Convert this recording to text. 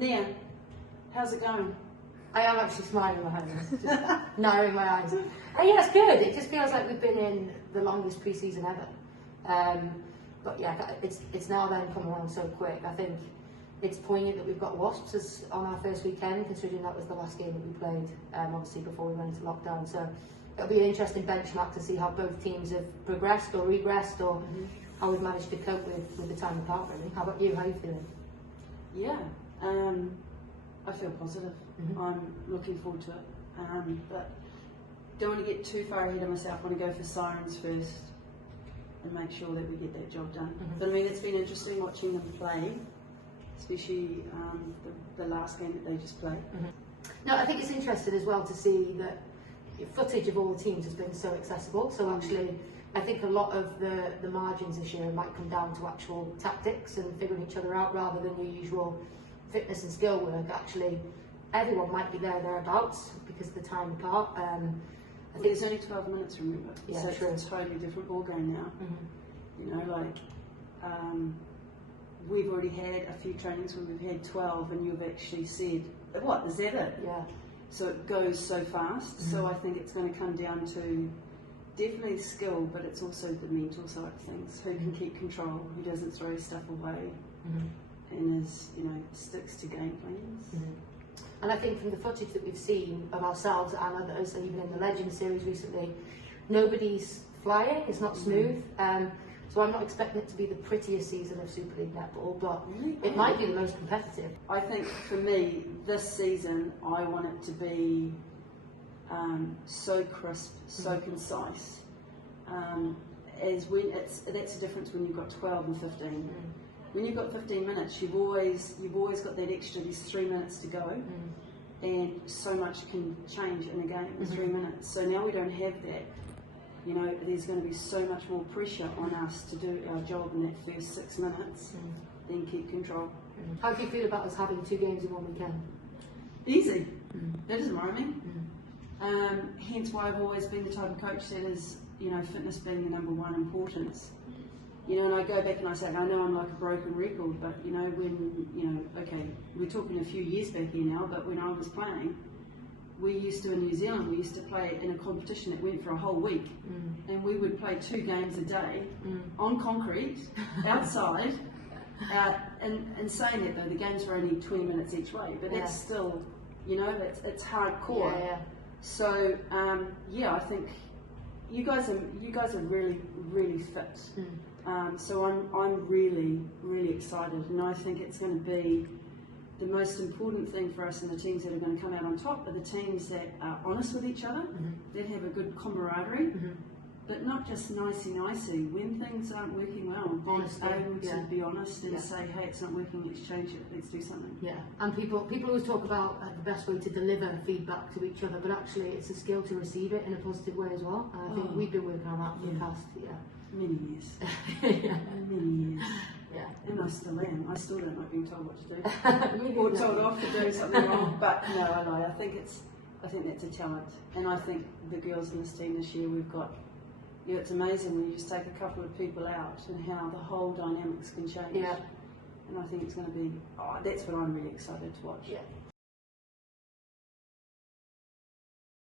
Nia, how's it going? I am actually smiling my hands, just narrowing my eyes. And yeah, it's good. It just feels like we've been in the longest pre-season ever. But yeah, it's now then come around so quick. I think it's poignant that we've got Wasps on our first weekend, considering that was the last game that we played, obviously before we went into lockdown. So it'll be an interesting benchmark to see how both teams have progressed or regressed, or how we've managed to cope with the time apart, really. How about you? How are you feeling? Yeah, I feel positive. I'm looking forward to it. But don't want to get too far ahead of myself. I want to go for Sirens first and make sure that we get that job done. But I mean, it's been interesting watching them play, especially the last game that they just played. No, I think it's interesting as well to see that footage of all the teams has been so accessible. So actually, I think a lot of the margins this year might come down to actual tactics and figuring each other out rather than your usual fitness and skill work. Actually, everyone might be thereabouts because of the time apart. I think it's only 12 minutes, remember? Yeah, so true. It's a totally different ball game now. You know, like we've already had a few trainings where we've had 12, and you've actually said, "What is that it?" Yeah. So it goes so fast. So I think it's going to come down to definitely skill, but it's also the mental side of things. Who can keep control? Who doesn't throw stuff away? And is, you know, sticks to game plans. And I think from the footage that we've seen of ourselves and others, and even in the Legends series recently, nobody's flying. It's not smooth. So I'm not expecting it to be the prettiest season of Super League netball, but it might be the most competitive. I think for me, this season, I want it to be so crisp, so concise. As when that's the difference when you've got 12 and 15. When you've got 15 minutes, you've always got that extra. There's 3 minutes to go, and so much can change in a game in 3 minutes. So now we don't have that. You know, there's going to be so much more pressure on us to do our job in that first 6 minutes, then keep control. How do you feel about us having 2 games in 1 weekend? Easy. That doesn't worry me. Hence why I've always been the type of coach that is, you know, fitness being the #1 importance. You know, and I go back and I say, I know I'm like a broken record, but you know, when, you know, okay, we're talking a few years back here now, but when I was playing, we used to, in New Zealand, we used to play in a competition that went for a whole week, and we would play 2 games a day on concrete, outside, and saying that though, the games were only 20 minutes each way, but that's still, you know, it's hardcore. So, yeah, I think you guys are really, really fit. So I'm really, really excited, and I think it's going to be the most important thing for us, and the teams that are going to come out on top are the teams that are honest with each other, that have a good camaraderie, but not just nicey. When things aren't working well, Honestly, able to be honest and say, hey, it's not working, let's change it, let's do something. Yeah, and people always talk about the best way to deliver feedback to each other, but actually it's a skill to receive it in a positive way as well. And I think we've been working on that for the past many years. Many years. Yeah. And I still am. I still don't like being told what to do. Or told off for doing something wrong. But no, I lie. I think that's a talent. And I think the girls in this team this year, we've got, you know, it's amazing when you just take a couple of people out and how the whole dynamics can change. Yeah. And I think it's going to be, that's what I'm really excited to watch. Yeah.